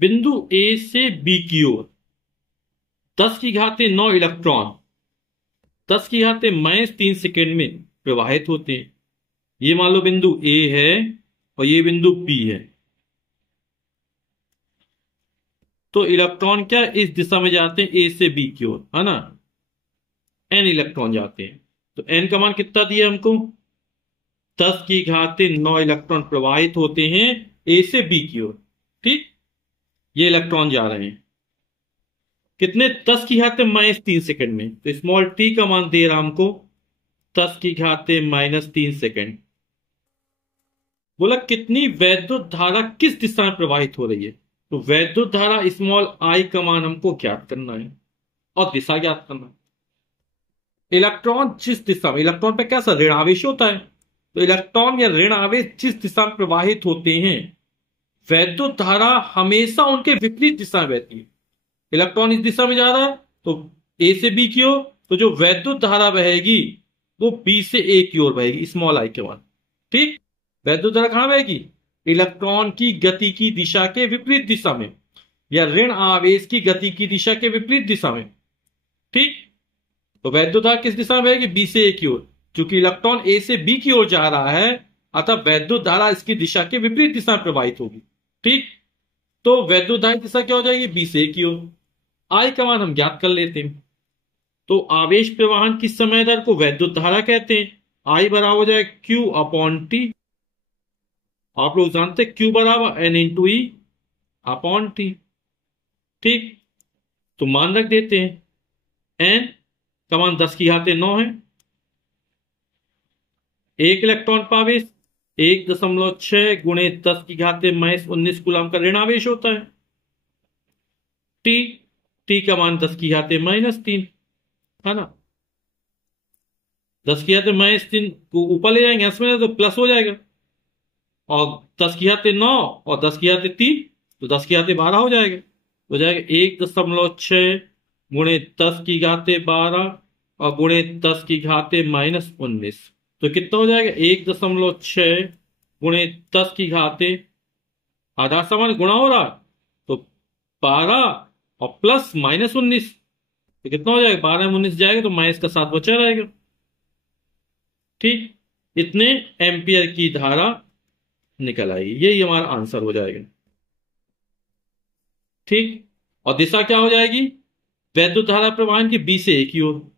बिंदु ए से बी की ओर 10⁻9 इलेक्ट्रॉन 10⁻³ सेकेंड में प्रवाहित होते हैं। ये मान लो बिंदु ए है और ये बिंदु बी है। तो इलेक्ट्रॉन क्या इस दिशा में जाते हैं, ए से बी की ओर, है ना। n इलेक्ट्रॉन जाते हैं। तो n का मान कितना दिया हमको, 10⁻9 इलेक्ट्रॉन प्रवाहित होते हैं ए से बी की ओर। ठीक, ये इलेक्ट्रॉन जा रहे हैं कितने, 10⁻³ सेकेंड में। तो स्मॉल t का मान दे रहा हमको 10⁻³ सेकेंड। बोला कितनी वैद्युत धारा किस दिशा में प्रवाहित हो रही है। तो वैद्युत धारा स्मॉल i का मान हमको ज्ञात करना है और दिशा ज्ञात करना है। इलेक्ट्रॉन जिस दिशा में, इलेक्ट्रॉन पे कैसा ऋण आवेश होता है, तो इलेक्ट्रॉन या ऋण आवेश जिस दिशा में प्रवाहित होते हैं वैद्युत धारा हमेशा उनके विपरीत दिशा में बहती है। इलेक्ट्रॉन इस दिशा में जा रहा है तो ए से बी की ओर, तो जो वैद्युत धारा बहेगी वो बी से ए की ओर बहेगी स्मॉल आई के बाद। ठीक, वैद्युत धारा कहां बहेगी, इलेक्ट्रॉन की गति की दिशा के विपरीत दिशा में, या ऋण आवेश की गति की दिशा के विपरीत दिशा में। ठीक, तो वैद्युत धारा किस दिशा में बहेगी, बी से ए की ओर। चूंकि इलेक्ट्रॉन ए से बी की ओर जा रहा है अतः वैद्युत धारा इसकी दिशा के विपरीत दिशा में प्रवाहित होगी। ठीक, तो वैद्युत धारा की दिशा क्या हो जाएगी, बी से ए की ओर। आई का मान हम ज्ञात कर लेते हैं। तो आवेश प्रवाहन की समय दर को वैद्युत धारा कहते हैं। आई बराबर हो जाए Q/T। आप लोग जानते हैं Q बराबर N/E/T। ठीक, तो मान रख देते हैं। N का मान 10⁻9 है। एक इलेक्ट्रॉन पर आवेश 1.6 × 10⁻⁻19 कूलम का ऋण आवेश होता है। T का मान 10⁻³ है ना। 10⁻³ को ऊपर ले जाएंगे इसमें तो प्लस हो जाएगा, और 10⁻9 और 10⁻³ तो 10⁻12 हो जाएगा। हो जाएगा 1.6 × 10⁻12 और × 10⁻⁻19। तो कितना हो जाएगा, 1.6 × 10⁻, आधा समान गुणा हो रहा तो 12 और प्लस -19, तो कितना हो जाएगा, 12 में 19 जाएगा तो माइनस का 7 बचा रहेगा। ठीक, इतने एम्पियर की धारा निकल आएगी, यही हमारा आंसर हो जाएगा। ठीक, और दिशा क्या हो जाएगी, वैद्युत धारा प्रवाहन की बी से ए की ओर।